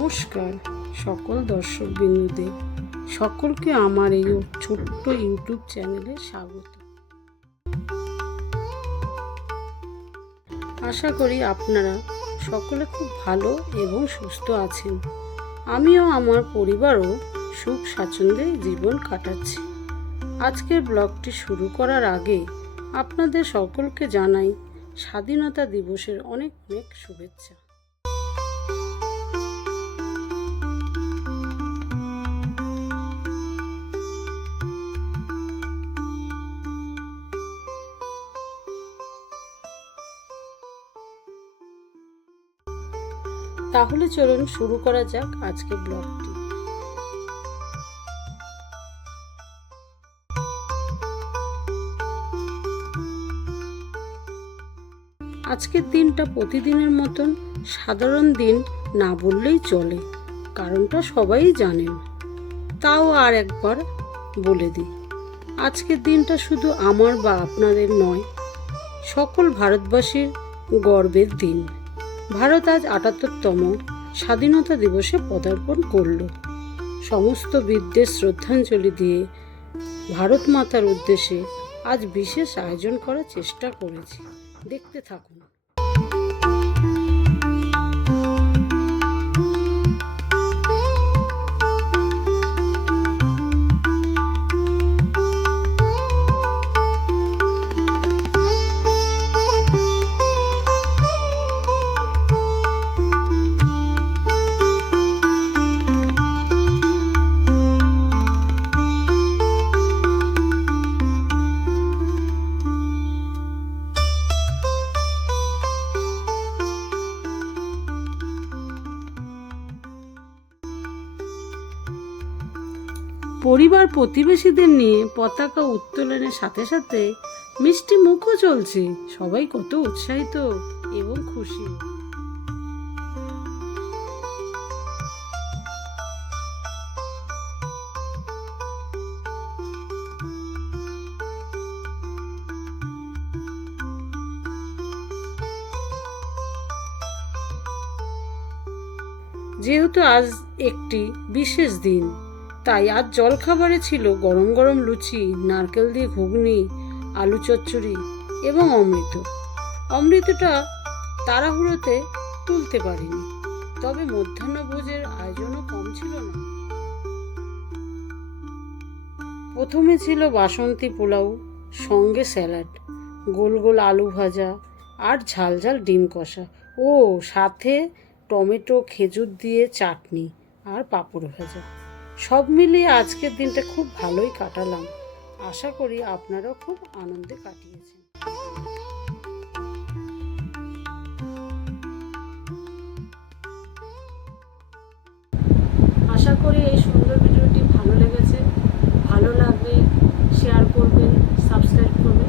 নমস্কার সকল দর্শক বিন্দুদের সকলকে আমার এই ছোট্ট ইউটিউব চ্যানেলে স্বাগত। আশা করি আপনারা সকলে খুব ভালো এবং সুস্থ আছেন। আমিও আমার পরিবারও সুখ স্বাচ্ছন্দ্যে জীবন কাটাচ্ছি। আজকের ব্লগটি শুরু করার আগে আপনাদের সকলকে জানাই স্বাধীনতা দিবসের অনেক অনেক শুভেচ্ছা। তাহলে চলুন শুরু করা যাক আজকে ব্লগটি। আজকের দিনটা প্রতিদিনের মতন সাধারণ দিন না বললেই চলে, কারণটা সবাই জানেন। তাও আর একবার বলে দিই, আজকের দিনটা শুধু আমার বা আপনাদের নয়, সকল ভারতবাসীর গর্বের দিন। ভারত আজ আটাত্তরতম স্বাধীনতা দিবসে পদার্পণ করল। সমস্ত বিদ্যের শ্রদ্ধাঞ্জলি দিয়ে ভারত মাতার উদ্দেশ্যে আজ বিশেষ আয়োজন করার চেষ্টা করেছি। দেখতে থাকুন। পরিবার প্রতিবেশীদের নিয়ে পতাকা উত্তোলনের সাথে সাথে মিষ্টি মুখও চলছে। সবাই কত উৎসাহিত এবং খুশি। যেহেতু আজ একটি বিশেষ দিন তাই আজ জলখাবারে ছিল গরম গরম লুচি, নারকেল দিয়ে ঘুগনি, আলু চচ্চড়ি এবং অমৃত। অমৃতটা তাড়াহুড়োতে তুলতে পারিনি, তবে মধ্যাহ্নভোজের আয়োজনও কম ছিল না। প্রথমে ছিল বাসন্তী পোলাও, সঙ্গে স্যালাড, গোল গোল আলু ভাজা আর ঝাল ঝাল ডিম কষা ও সাথে টমেটো, খেজুর দিয়ে চাটনি আর পাঁপড় ভাজা। সব মিলিয়ে আজকের দিনটা খুব ভালোই কাটালাম। আশা করি আপনারাও খুব আনন্দে কাটিয়েছেন। আশা করি এই সুন্দর ভিডিওটি ভালো লেগেছে। ভালো লাগবে শেয়ার করবেন সাবস্ক্রাইব করবেন।